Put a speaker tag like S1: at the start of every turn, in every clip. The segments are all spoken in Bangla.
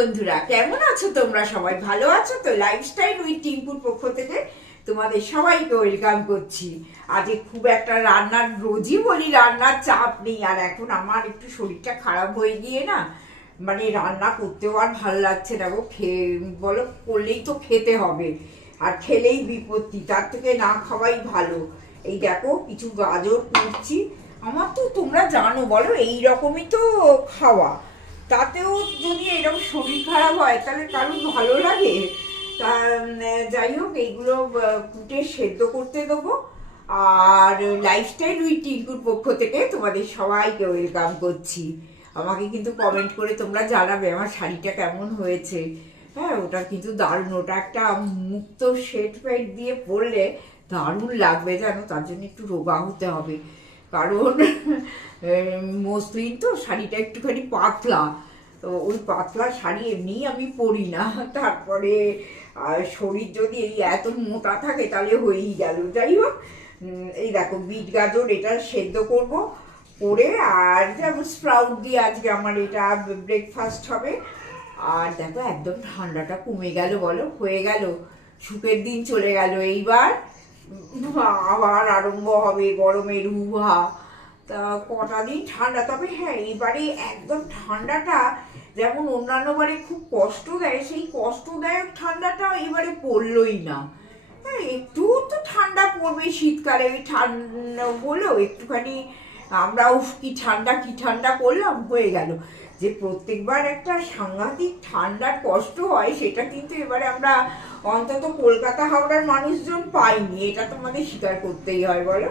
S1: বন্ধুরা, কেমন আছো তোমরা? সবাই ভালো আছো? তো লাইফস্টাইল উইথ টিম্পুর পক্ষ থেকে তোমাদের সবাইকে ওয়েলকাম করছি। আজকে খুব একটা রান্নার রোজই বলি রান্নার চাপ নেই, আর এখন আমার একটু শরীরটা খারাপ হয়ে গিয়ে না মানে রান্না করতেও আর ভালো লাগছে না গো। বলো, করলেই তো খেতে হবে, আর খেলেই বিপত্তি, তার থেকে না খাওয়াই ভালো। এই দেখো, কিছু গাজর করছি আমার তো তোমরা জানো, বলো এই রকমই তো খাওয়া। তাতেও যদি এরকম শরীর খারাপ হয়, তাহলে কারণ ভালো লাগে। তা যাই হোক, এইগুলো কুটে সেদ্ধ করতে দেবো। আর লাইফস্টাইল উই টিঙ্কুর পক্ষ থেকে তোমাদের সবাইকে ওয়েলকাম করছি। আমাকে কিন্তু কমেন্ট করে তোমরা জানাবে, আমার শাড়িটা কেমন হয়েছে। হ্যাঁ ওটা কিন্তু দারুণ। ওটা একটা মুক্ত শেড ফেড দিয়ে পরলে দারুণ লাগবে জানো, তার জন্য একটু রোগা হতে হবে। কারণ মসলিন তো শাড়িটা একটুখানি পাতলা। তো ওই পাতলা শাড়ি এমনিই আমি পরি না। তারপরে শরীর যদি এই এত মোটা থাকে তাহলে হয়েই গেল। যাই হোক এই দেখো, বিট গাজর এটা সেদ্ধ করব করে, আর যেমন স্প্রাউট দিয়ে আজকে আমার এটা ব্রেকফাস্ট হবে। আর দেখো, একদম ঠান্ডাটা কমে গেল বলো, হয়ে গেল। শীতের দিন চলে গেল এইবার। আবার আরম্ভ হবে গরমের উহা তা কটা দিন ঠান্ডা? তবে হ্যাঁ এবারে একদম ঠান্ডাটা যেমন অন্যান্য বারে খুব কষ্ট দেয়, সেই কষ্টদায়ক ঠান্ডাটা এবারে পড়লই না। হ্যাঁ একটু তো ঠান্ডা পড়বে শীতকালে, ওই ঠান্ডা হলো একটুখানি আমরা উফ কি ঠান্ডা কি ঠান্ডা করলাম, হয়ে গেল। যে প্রত্যেকবার একটা সাংঘাতিক ঠান্ডার কষ্ট হয়, সেটা কিন্তু এবারে আমরা অন্তত কলকাতা হাওড়ার মানুষজন পাইনি। এটা তো আমাদের স্বীকার করতেই হয়, বলো?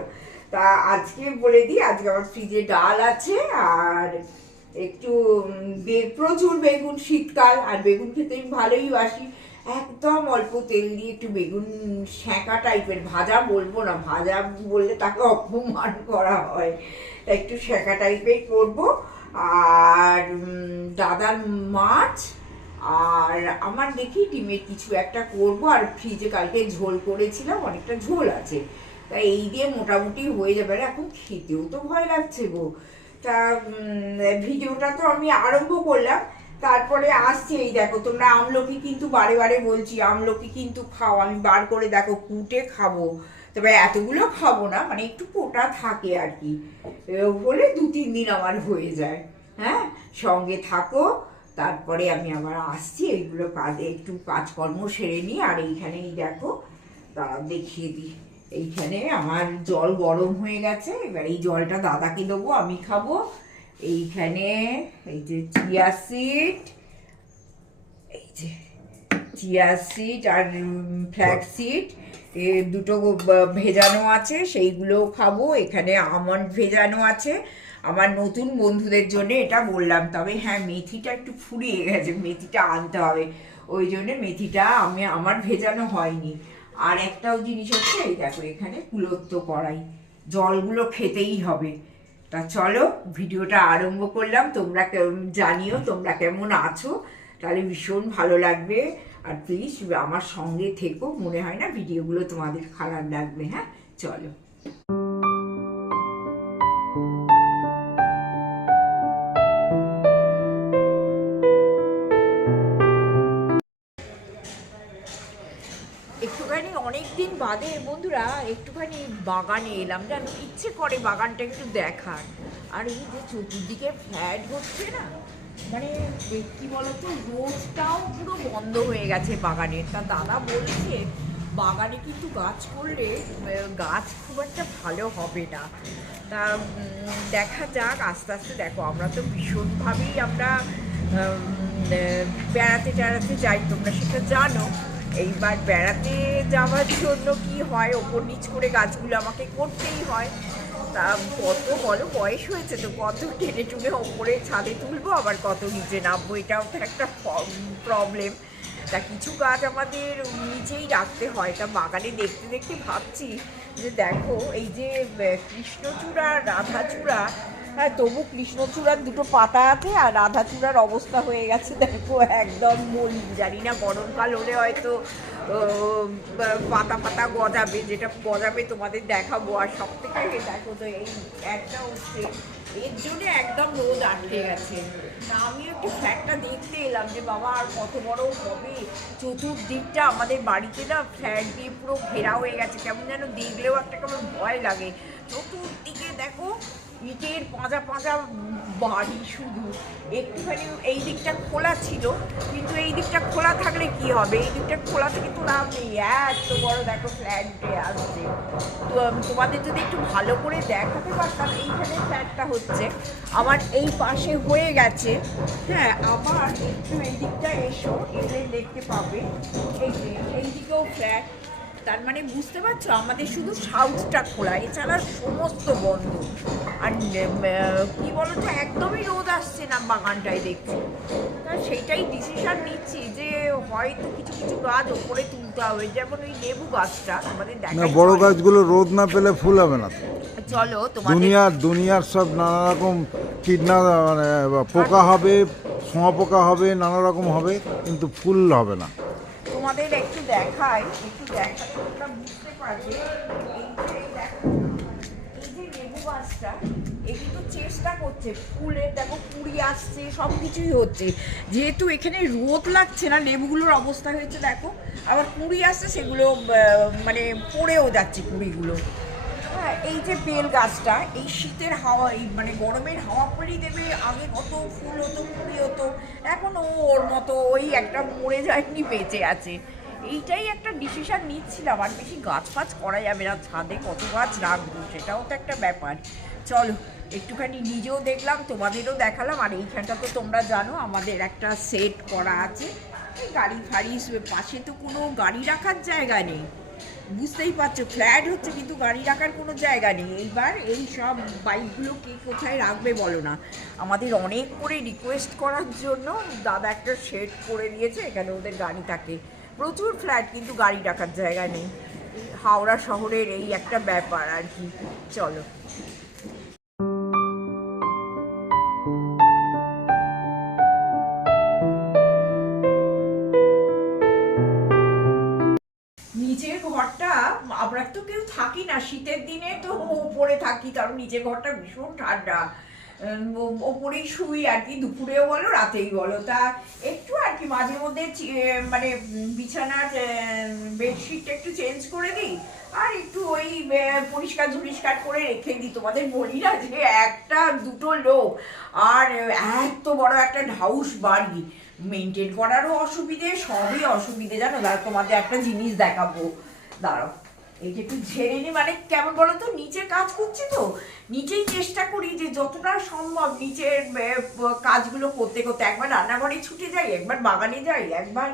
S1: তা আজকে বলে দিই, আজকে আমার ফ্রিজে ডাল আছে, আর একটু প্রচুর বেগুন শীতকাল, আর বেগুন খেতে আমি ভালোই বাসি। একদম অল্প তেল দিয়ে একটু বেগুন সেঁকা টাইপের, ভাজা বলব না, ভাজা বললে তাকে অপমান করা হয়। তা একটু সেঁকা টাইপের করব। আর দাদার মাছ, আর আমার দেখি ডিমের কিছু একটা করব, আর ফ্রিজে কালকে ঝোল করেছিলাম, অনেকটা ঝোল আছে। তা এই দিয়ে মোটামুটি হয়ে যাবে, আর এখন খেতেও তো ভয় লাগছে গো। তা ভিডিওটা তো আমি আরম্ভ করলাম, তারপরে আসছে এই দেখো, তোমরা আমলকি কিন্তু বারে বারে বলছি, আমলকি কিন্তু খাও, আমি বার করে দেখো, কুটে খাব। তবে এতগুলো খাব না মানে একটু পোটা থাকে আর কি। হলে দু, তিন দিন আমার হয়ে যায়। হ্যাঁ? সঙ্গে থাকো, তারপরে আমি আবার আসছি, এইগুলো কাজে, একটু কাজকর্ম সেরে নিই আর এইখানেই দেখো, তা দেখিয়ে দিই। এইখানে আমার জল গরম হয়ে গেছে, এবার এই জলটা দাদাকে দেবো, আমি খাব। এইখানে, এই যে চিয়া সিড, এই যে চিয়া সিড আর ফ্ল্যাক্স সিড এ দুটো ভেজানো আছে, সেইগুলোও খাব। এখানে আমন্ড ভেজানো আছে। আমার নতুন বন্ধুদের জন্য এটা বললাম। তবে হ্যাঁ মেথিটা একটু ফুরিয়ে গেছে, মেথিটা আনতে হবে। ওই জন্য মেথিটা আমি, আমার ভেজানো হয়নি। আর একটাও জিনিস হচ্ছে, এই দেখো, এখানে কুলত্ব করাই জলগুলো খেতেই হবে। তা চলো, ভিডিওটা আরম্ভ করলাম। তোমরা জানিও তোমরা কেমন আছো। তাহলে ভীষণ ভালো লাগবে। আর প্লিজ আমার সঙ্গে থেকো, মনে হয় না ভিডিওগুলো তোমাদের খারাপ লাগবে হ্যাঁ? চলো। একটুখানি অনেক দিন বাদে, বন্ধুরা, একটুখানি বাগানে এলাম, জানো? ইচ্ছে করে বাগানটা একটু দেখার। আর এই যে চতুর্দিকে ফ্ল্যাট হচ্ছে না মানে কি বলতো রোজটাও পুরো বন্ধ হয়ে গেছে বাগানের তা দাদা বলছে, বাগানে কিন্তু গাছ করলে গাছ খুব একটা ভালো হবে না। তা দেখা যাক, আস্তে আস্তে দেখো, আমরা তো ভীষণভাবেই আমরা বেড়াতে টেড়াতে যাই, তোমরা সেটা জানো। এইবার বেড়াতে যাওয়ার জন্য কি হয়, ওপর নিচ করে গাছগুলো আমাকে করতেই হয়। তা কত বলো, বয়স হয়েছে তো, কত টেনে টুনে ওপরে ছাদে তুলবো, আবার কত নিচে নামবো, এটাও তো একটা প্রবলেম তা কিছু গাছ আমাদের নিচেই রাখতে হয়, তা বাগানে দেখতে দেখতে ভাবছি যে দেখো, এই যে কৃষ্ণচূড়া, রাধাচূড়া হ্যাঁ তবু কৃষ্ণচূড়ার দুটো পাতা আছে আর রাধাচূড়ার অবস্থা হয়ে গেছে, দেখো, একদম মলিন, জানি না গরমকাল হলে হয়তো পাতা পাতা গজাবে, যেটা গজাবে তোমাদের দেখাবো। আর সব থেকে দেখো তো, এই একটা হচ্ছে, এর জন্য একদম রোদ আটকে গেছে। তা আমি একটু ফ্ল্যাটটা দেখতে এলাম যে, বাবা, আর কত বড় হবে। চতুর্দিকটা আমাদের বাড়িতে না ফ্ল্যাট দিয়ে পুরো ঘেরা হয়ে গেছে। কেমন যেন দেখলেও একটা কেমন ভয় লাগে। চতুর্দিকে দেখো ইটের পাঁজা পাঁজা বাড়ি শুধু। একটুখানি এই দিকটা খোলা ছিল, কিন্তু এই দিকটা খোলা থাকলে কি হবে? এই দিকটা খোলা থেকে তো লাভ নেই। এত বড় দেখো ফ্ল্যাট আসছে। তো তোমাদের যদি একটু ভালো করে দেখাতে পারতাম, এইখানে ফ্ল্যাটটা হচ্ছে। আমার এই পাশে হয়ে গেছে। হ্যাঁ আবার একটু এই দিকটা এসো, এলে দেখতে পাবে। এই যে, এই দিকেও ফ্ল্যাট তার মানে বুঝতে পারছ? আমাদের শুধু সাউথটা খোলা এছাড়া সমস্ত বন্ধ। আর কি বলতো একদমই রোদ আসছে না বাগানটায় দেখছি তা সেইটাই ডিসিশন নিচ্ছি যে হয়তো কিছু কিছু গাছ ওপরে তুলতে হবে যেমন ওই লেবু গাছটা আমাদের দেখা
S2: বড় গাছগুলো রোদ না পেলে ফুল হবে না
S1: চলো
S2: দুনিয়ার দুনিয়ার সব নানা রকম কীটনাশক মানে পোকা হবে শোঁয়া পোকা হবে নানা রকম হবে কিন্তু ফুল হবে না।
S1: তোমাদের একটু দেখাই, একটু তোমরা বুঝতে পারবে এই যে এই যে লেবু গাছটা চেষ্টা করছে দেখো আসছে সব কিছুই হচ্ছে। যেহেতু এখানে রোদ লাগছে না, লেবুগুলোর অবস্থা হয়েছে, দেখো। আবার কুড়ি আসছে, সেগুলো মানে পড়েও যাচ্ছে কুড়িগুলো হ্যাঁ এই যে বেল গাছটা, এই শীতের হাওয়া, এই মানে গরমের হাওয়া পড়ি দেবে, আগে কত ফুল হতো কুড়ি হতো, এখন ওর মতো, ওই একটা মরে যায়নি, বেঁচে আছে। এইটাই একটা ডিসিশন নিচ্ছিলাম, আর বেশি গাছ ফাছ করা যাবে না, ছাদে কত গাছ রাখব, সেটাও তো একটা ব্যাপার। চলো, একটুখানি নিজেও দেখলাম, তোমাদেরও দেখালাম, আর এইখানটা তো তোমরা জানো, আমাদের একটা সেট করা আছে। গাড়ি ফাড়ি, পাশে তো কোনো গাড়ি রাখার জায়গা নেই। বুঝতেই পারছ, ফ্ল্যাট হচ্ছে কিন্তু গাড়ি রাখার কোনো জায়গা নেই। এইবার এই সব বাইকগুলো কে কোথায় রাখবে বলো না। আমাদের অনেক করে রিকোয়েস্ট করার জন্য দাদা একটা শেড করে দিয়েছে, এখানে ওদের গাড়ি থাকে। প্রচুর ফ্ল্যাট কিন্তু গাড়ি রাখার জায়গা নেই। হাওড়া শহরের এই একটা ব্যাপার আর কি। চলো। থাকি না, শীতের দিনে তো উপরে থাকি, কারণ নিচের ঘরটা ভীষণ ঠান্ডা। ওপরেই শুই আর কি, দুপুরেও বলো, রাতেই বলো। তা একটু আর কি, মাঝে মধ্যে মানে বিছানার বেডশিটটা একটু চেঞ্জ করে দিই, আর একটু ওই পরিষ্কার ঝরিষ্কার করে রেখে দিই। তোমাদের বলি না যে একটা দুটো লোক, আর এত বড় একটা ঢাউস বাড়ি। মেনটেন করারও অসুবিধে, সবই অসুবিধে, জানো? দাঁড়া তোমাদের একটা জিনিস দেখাবো। দাঁড়াও। এই যে একটু ঝেড়ে নি মানে কেমন বলো তো, নিচে কাজ করছি তো। নিচেই চেষ্টা করি যে যতটা সম্ভব নিচের কাজগুলো করতে করতে। একবার রান্নাঘরে ছুটে যাই, একবার বাগানে যাই, একবার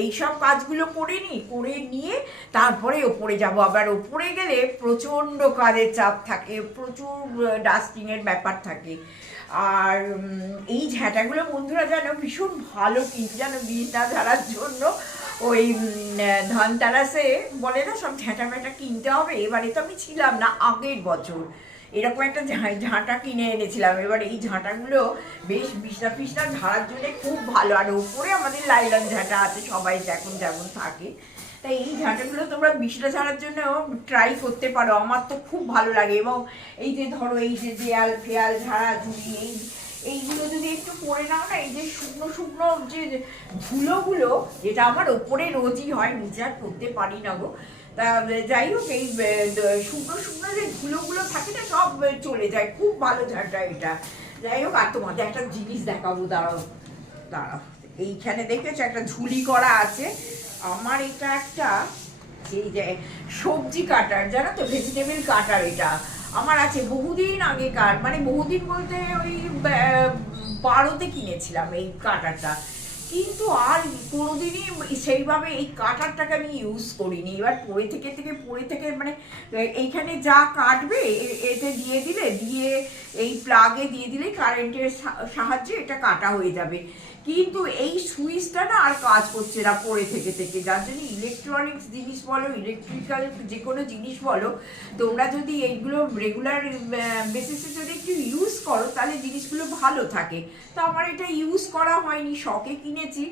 S1: এই সব কাজগুলো করে নিই, করে নিয়ে তারপরে ওপরে যাব। আবার ওপরে গেলে প্রচণ্ড কাজের চাপ থাকে, প্রচুর ডাস্টিংয়ের ব্যাপার থাকে। আর এই ঝ্যাঁটাগুলো বন্ধুরা যেন ভীষণ ভালো কিন্তু জানো বিছনা ঝাড়ার জন্য ওই ধনতারাসে বলে না, সব ঝাঁটা ফ্যাঁটা কিনতে হবে। এবারে তো আমি ছিলাম না আগের বছর। এরকম একটা ঝাঁটা কিনে এনেছিলাম। এবার এই ঝাঁটাগুলো বেশ বিছনা ফিসনা ঝাড়ার জন্য খুব ভালো। আর উপরে আমাদের লাইলন ঝাঁটা আছে, সবাই যেমন যেমন থাকে। তাই এই ঝাঁটাগুলো তোমরা বিছনা ঝাড়ার জন্য ট্রাই করতে পারো। আমার তো খুব ভালো লাগে। এবং এই যে ধরো, এই যে দেয়াল ফেয়াল ঝাড়া, ঝুড়ি, এই এইগুলো যদি একটু করে নাও না, এই যে শুকনো শুকনো যে ধুলোগুলো, যেটা আমার ওপরে রোজই হয় নিচে আর করতে পারি না গো। তা, যাই হোক, এই শুকনো শুকনো যে ধুলোগুলো থাকে না, সব চলে যায়। খুব ভালো ঝাঁটা এটা। যাই হোক, আর তোমাদের একটা জিনিস দেখাবো, দাঁড়াও দাঁড়াও। এইখানে দেখেছ, একটা ঝুলি করা আছে। আমার এটা একটা, এই যে, সবজি কাটার, জানো তো ভেজিটেবল কাটার এটা। আমার আছে, বহুদিন আগে আগেকার মানে বহুদিন বলতে ওই বারোতে কিনেছিলাম এই কাটারটা কিন্তু আর কোনোদিনই সেইভাবে এই কাটারটাকে আমি ইউজ করিনি। এবার পরে থেকে থেকে, পরে থেকে মানে এইখানে যা কাটবে এতে দিয়ে দিলে, দিয়ে এই প্লাগে দিয়ে দিলে কারেন্টের সাহায্যে এটা কাটা হয়ে যাবে। কিন্তু এই সুইচটা না আর কাজ করছে না পড়ে থেকে থেকে। যার জন্য ইলেকট্রনিক্স জিনিস বলো ইলেকট্রিক্যাল যে কোনো জিনিস বলো তোমরা যদি এইগুলো রেগুলার বেসিসে যদি একটু ইউজ করো তাহলে জিনিসগুলো ভালো থাকে। তো আমার এটা ইউজ করা হয়নি শখে কিনেছি।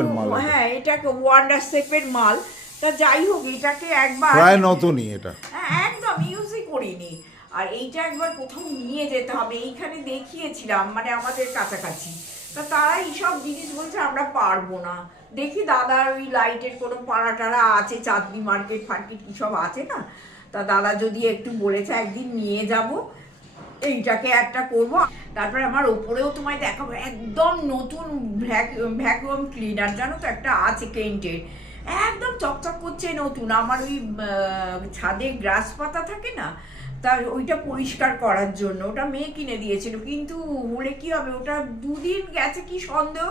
S2: এর মাল
S1: হ্যাঁ এটা ওয়ান্ডার সেফের মাল। তা যাই হোক এটাকে একবার
S2: প্রায় নতুনই এটা।
S1: হ্যাঁ, একদম ইউজই করিনি। আর এইটা একবার কোথাও নিয়ে যেতে হবে। এইখানে দেখিয়েছিলাম মানে আমাদের কাছাকাছি। তা তারা এইসব জিনিস বলছে, আমরা পারব না। দেখি দাদার ওই লাইটের কোনো পাড়া টাড়া আছে, চাঁদনি মার্কেট ফার্কেট কী সব আছে না? তা দাদা যদি একটু বলেছে, একদিন নিয়ে যাব। এইটাকে একটা করব। তারপরে আমার ওপরেও তোমায় দেখাবো। একদম নতুন ভ্যাকুয়াম ক্লিনার, জানো তো একটা আছে কেন্টের একদম চকচক করছে নতুন। আমার ওই ছাদে গ্রাস পাতা থাকে না? তার ওইটা পরিষ্কার করার জন্য। ওটা মেয়ে কিনে দিয়েছিল, কিন্তু হলে কি হবে? ওটা দুদিন গেছে, কি সন্দেহ?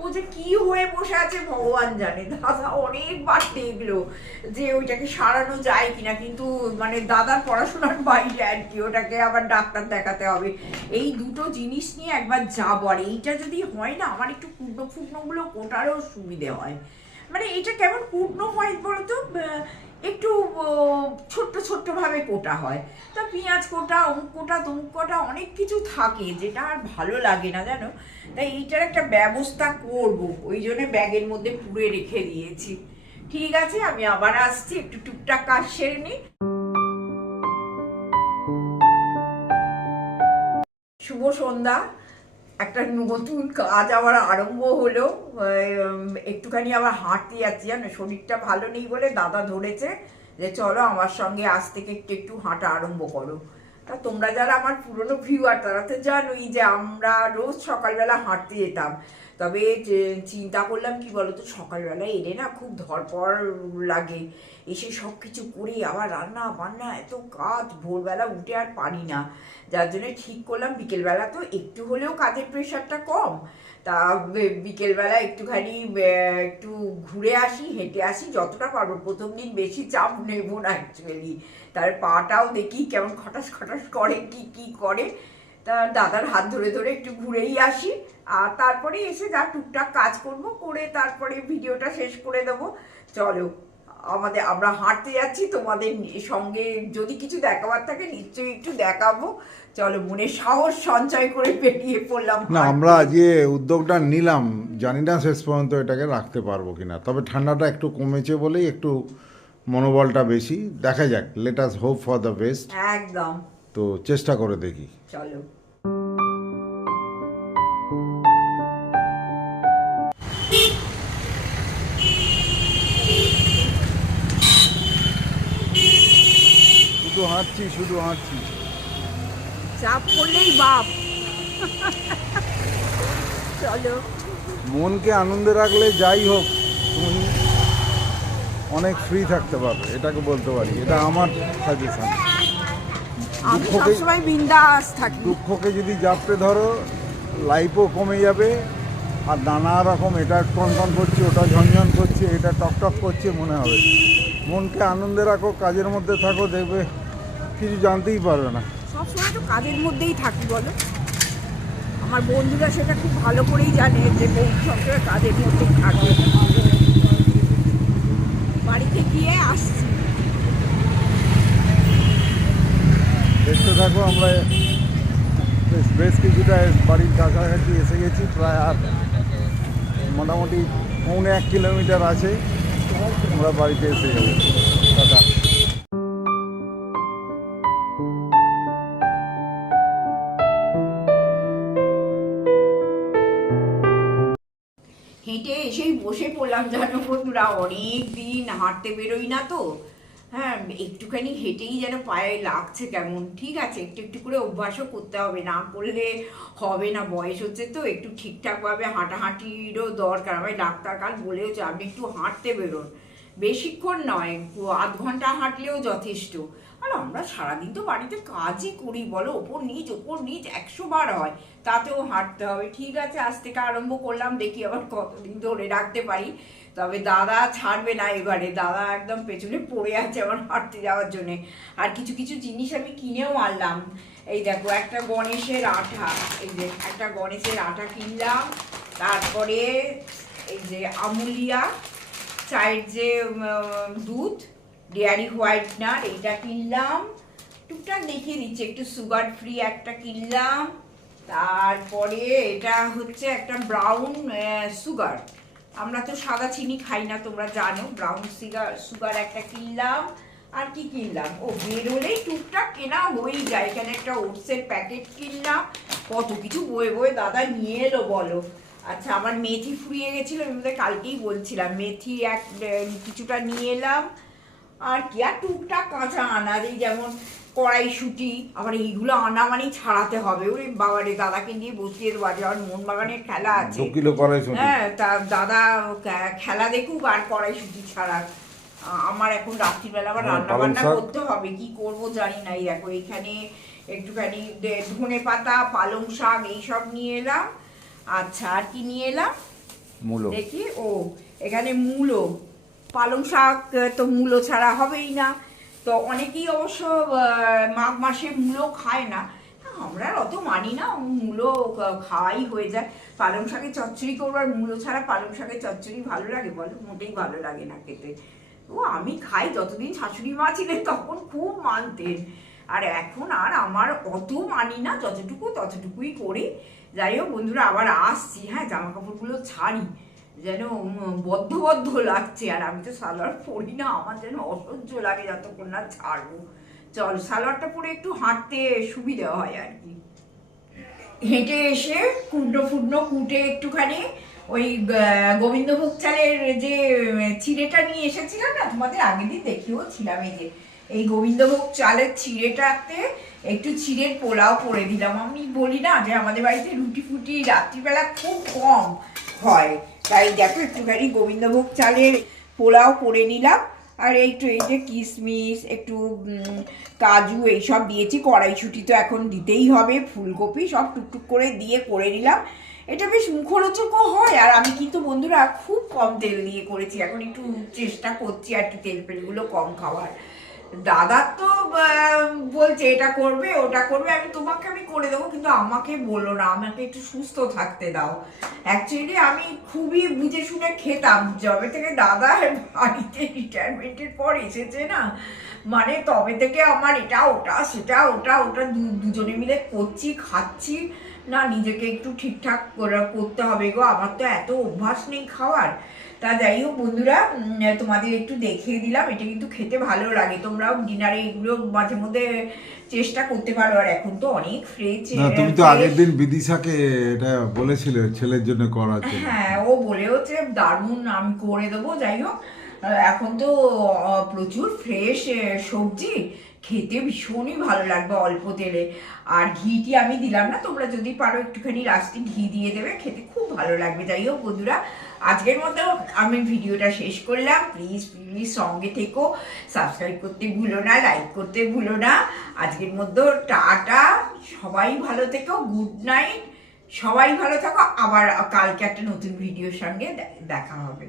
S1: ও যে কি হয়ে বসে আছে ভগবান জানে। দাদা অনেকবার দেখল যে ওইটাকে সারানো যায় কিনা, কিন্তু মানে দাদার পড়াশোনার বাইরে আর কি, ওটাকে আবার ডাক্তার দেখাতে হবে। এই দুটো জিনিস নিয়ে একবার যাব, আর এইটা যদি হয় না, আমার একটু কুটনো ফুটনোগুলো কোটারও সুবিধে হয়। মানে এটা কেমন কুটনো হয় বলতো? একটু ছোট্ট ছোট্ট ভাবে কোটা হয়। তা পেঁয়াজ কোটা, অমুক কোটা, তমুক কোটা, অনেক কিছু থাকে যেটা আর ভালো লাগে না, জানো? তাই এইটার একটা ব্যবস্থা করব। ওই জন্য ব্যাগের মধ্যে পুড়ে রেখে দিয়েছি। ঠিক আছে, আমি আবার আসছি, একটু টুকটাক কাজ সেরে নিই। শুভ সন্ধ্যা। একটা নতুন কাজ আবার আরম্ভ হলো একটুখানি আবার হাঁটতে যাচ্ছি, জানো, শরীরটা ভালো নেই বলে দাদা ধরেছে যে চলো আমার সঙ্গে আজ থেকে একটু একটু হাঁটা আরম্ভ করো। তা তোমরা যারা আমার পুরনো ভিউয়ার তারা তো জানোই যে আমরা রোজ সকালবেলা হাঁটতে যেতাম। তবে চিন্তা করলাম কি বলতো সকালবেলা এলে না খুব ধরপর লাগে। এসে সব কিছু করে আবার রান্না বান্না, এত কাজ, ভোরবেলা উঠে আর পারি না। যার জন্য ঠিক করলাম, বিকেলবেলা তো একটু হলেও কাজের প্রেশারটা কম। তা বিকেলবেলা একটুখানি একটু ঘুরে আসি, হেঁটে আসি, যতটা পারব। প্রথম দিন বেশি চাপ নেব না অ্যাকচুয়ালি তার পাটাও দেখি কেমন খটাস খটাস করে, কি কি করে। তা দাদার হাত ধরে ধরে একটু ঘুরেই আসি। আর তারপরে এসে যা টুকটাক কাজ করব করে তারপরে ভিডিওটা শেষ করে দেবো। চলো আমাদের আমরা হাঁটতে যাচ্ছি তোমাদের সঙ্গে যদি কিছু দেখাবার থাকে নিশ্চয়ই একটু দেখাবো। চলো মনে সাহস সঞ্চয় করে বেরিয়ে পড়লাম
S2: না আমরা যে উদ্যোগটা নিলাম জানি না শেষ পর্যন্ত এটাকে রাখতে পারব কিনা। তবে ঠান্ডাটা একটু কমেছে বলেই একটু মনোবলটা বেশি। দেখা যাক let us hope for the best
S1: একদম।
S2: তো চেষ্টা করে দেখি।
S1: চলো।
S2: শুধু হাঁটছি শুধু হাঁটছি।
S1: চাপ পড়লেই বাপ। চলো।
S2: মনকে আনন্দে রাখলে যাই হোক তুমি অনেক ফ্রি থাকতে পারবে এটাকে বলতে পারি। এটা আমার সাজেশন
S1: আমি
S2: দুঃখকে-
S1: সবসময় বিন্দাস থাকি।
S2: দুঃখকে যদি জাপটে ধরো লাইফও কমে যাবে আর নানা রকম এটা টনটন করছে ওটা ঝনঝন করছে এটা টকটক করছে মনে হবে। মনকে আনন্দে রাখো কাজের মধ্যে থাকো দেখবে কিছু জানতেই পারবে না।
S1: সবসময় তো কাজের মধ্যেই থাকি বলো। আমার বন্ধুরা সেটা খুব ভালো করেই জানে যে বন্ধু সবসময় কাজের মধ্যে থাকে। বাড়িতে গিয়ে আসছি।
S2: দেখতে থাকো, আমরা বেশ বেশ কিছুটা বাড়ির কাছাকাছি এসে গেছি, প্রায় আর মোটামুটি পৌনে এক কিলোমিটার আছে। আমরা বাড়িতে এসে যাব টাটা।
S1: হেঁটে এসেই বসে পড়লাম জানো বন্ধুরা। অনেক দিন হাঁটতে বেরোই না তো। হ্যাঁ একটুখানি হেঁটেই যেন পায়ে লাগছে কেমন। ঠিক আছে, একটু একটু করে অভ্যাসও করতে হবে। না করলে হবে না, বয়স হচ্ছে তো, একটু ঠিকঠাকভাবে হাঁটাহাঁটিরও দরকার। আমায় ডাক্তার কাল বলেওছে, আপনি একটু হাঁটতে বেরোন। বেশিক্ষণ নয় আধ ঘণ্টা হাঁটলেও যথেষ্ট। আর আমরা সারাদিন তো বাড়িতে কাজই করি, বলো, ওপর নিচ ওপর নিচ, একশো বার হয়। তাতেও হাঁটতে হবে। ঠিক আছে, আজ থেকে আরম্ভ করলাম, দেখি আবার কতদিন ধরে রাখতে পারি। তবে দাদা ছাড়বে না এবারে। দাদা একদম পেছনে পড়ে আছে আমার হাঁটতে যাওয়ার জন্যে। আর কিছু কিছু জিনিস আমি কিনেও আনলাম। এই দেখো, একটা গণেশের আঠা। এই যে, একটা গণেশের আঠা কিনলাম। তারপরে এই যে আমুলিয়া, চায়ের যে দুধ, ডেয়ারি হোয়াইটনার, এইটা কিনলাম। টুকটাক দেখিয়ে দিচ্ছি, একটু সুগার ফ্রি একটা কিনলাম। তারপরে এটা হচ্ছে একটা ব্রাউন সুগার। আমরা তো সাদা চিনি খাই না, তোমরা জানো। ব্রাউন সুগার সুগার একটা কিনলাম। আর কি কিনলাম? ও, বেরোলেই টুকটাক কেনা হয়েই যায়। এখানে একটা ওটসের প্যাকেট কিনলাম। কত কিছু বয়ে বয়ে দাদা নিয়ে এলো, বলো। আচ্ছা আমার মেথি ফুরিয়ে গেছিল, আমি বোধহয় কালকেই বলছিলাম। মেথি এক কিছুটা নিয়ে এলাম। আর কি, আর টুকটাক কাঁচা আনা এই যেমন কড়াইশুটি আবার এইগুলো আনা মানেই ছাড়াতে হবে। ওরে বাবারে দাদাকে নিয়ে বসিয়ে দেবো আজ আমার মন বাগানের খেলা আছে।
S2: দু কিলো করাই
S1: হ্যাঁ তা দাদা খেলা দেখুক আর কড়াইশুটি ছাড়া আমার এখন রাত্রিবেলা আবার
S2: হ্যাঁ,
S1: রান্না বান্না করতে হবে কি করব জানি না। এই দেখো এখানে একটুখানি ধনে পাতা পালং শাক এইসব নিয়ে এলাম। আচ্ছা আর কি নিয়ে এলাম?
S2: মূলো।
S1: দেখি ও এখানে মূলো। পালং শাক তো মূলো ছাড়া হবেই না। তো অনেকেই অবশ্য মাঘ মাসে মূলো খায় না। আমরা অত মানি না মূলো খাওয়াই হয়ে যায়। পালং শাকের চচ্চড়ি করব আর মূলো ছাড়া পালং শাকের চচ্চড়ি ভালো লাগে বলো? মোটেই ভালো লাগে না খেতে। ও, আমি খাই যতদিন শাশুড়ি মা ছিলেন তখন খুব মানতেন। আর এখন আর আমার অত মানি না, যতটুকু ততটুকুই করি। যাই হোক বন্ধুরা, আবার আসছি হ্যাঁ জামা কাপড়গুলো ছাড়ি। যেন বদ্ধ বদ্ধ লাগছে। আর আমি তো সালোয়ার পরি না, আমার যেন অসহ্য লাগে যতক্ষণ না ছাড়বো। চল, সালোয়ারটা পরে একটু হাঁটতে সুবিধা হয় আর কি। হেঁটে এসে কুটনো ফুটনো কুটে একটুখানি ওই গোবিন্দভোগ চালের যে চিড়েটা নিয়ে এসেছিলাম না, তোমাদের আগের দিন দেখিও ছিলাম এই যে, এই গোবিন্দভোগ চালের চিড়েটাতে একটু চিড়ের পোলাও করে দিলাম। আমি বলি না যে, আমাদের বাড়িতে রুটি ফুটি রাত্রিবেলা খুব কম হয়। তাই দেখো, একটুখানি গোবিন্দভোগ চালের পোলাও করে নিলাম। আর একটু এই যে কিশমিশ, একটু কাজু এইসব দিয়েছি, কড়াইশুটি তো এখন দিতেই হবে, ফুলকপি সব টুকটুক করে দিয়ে করে নিলাম। এটা বেশ মুখরোচকও হয়, আর আমি কিন্তু বন্ধুরা খুব কম তেল দিয়ে করেছি। এখন একটু চেষ্টা করছি আর কি, তেল ফেলগুলো কম খাওয়ার। দাদা তো বলছে এটা করবে, ওটা করবে, আমি তোমাকে আমি করে দেবো, কিন্তু আমাকে বলো না, আমাকে একটু সুস্থ থাকতে দাও। অ্যাকচুয়ালি আমি খুবই বুঝে শুনে খেতাম, যবে থেকে দাদা বাড়িতে রিটায়ারমেন্টের পর এসেছে না মানে তবে থেকে আমার এটা, ওটা, সেটা, ওটা ওটা দুজনে মিলে করছি, খাচ্ছি না নিজেকে একটু ঠিকঠাক করে করতে হবে গো আমার তো এত অভ্যাস নেই খাওয়ার। তা যাই হোক বন্ধুরা তোমাদের একটু দেখিয়ে দিলাম এটা কিন্তু খেতে ভালো লাগে। তোমরাও ডিনারে এগুলো মাঝে মধ্যে চেষ্টা করতে পারো আর এখন তো অনেক ফ্রেশ
S2: না তুমি তো আগের দিন বিদিশাকে এটা বলেছিলে ছেলের জন্য করার
S1: হ্যাঁ ও বলে হচ্ছে দারুণ আমি করে দেবো। যাই হোক এখন তো প্রচুর ফ্রেশ সবজি। খেতে ভীষণই ভালো লাগবে অল্প তেলে। আর ঘিটি আমি দিলাম না, তোমরা যদি পারো একটুখানি লাস্টে ঘি দিয়ে দেবে, খেতে খুব ভালো লাগবে। যাই হোক বন্ধুরা, আজকের মতো আমি ভিডিওটা শেষ করলাম। প্লিজ প্লিজ সঙ্গে থেকো সাবস্ক্রাইব করতে ভুলো না লাইক করতে ভুলো না। আজকের মধ্যে টাটা, সবাই ভালো থেকো গুড নাইট সবাই ভালো থাকো, আবার কালকে একটা নতুন ভিডিওর সঙ্গে দেখা হবে।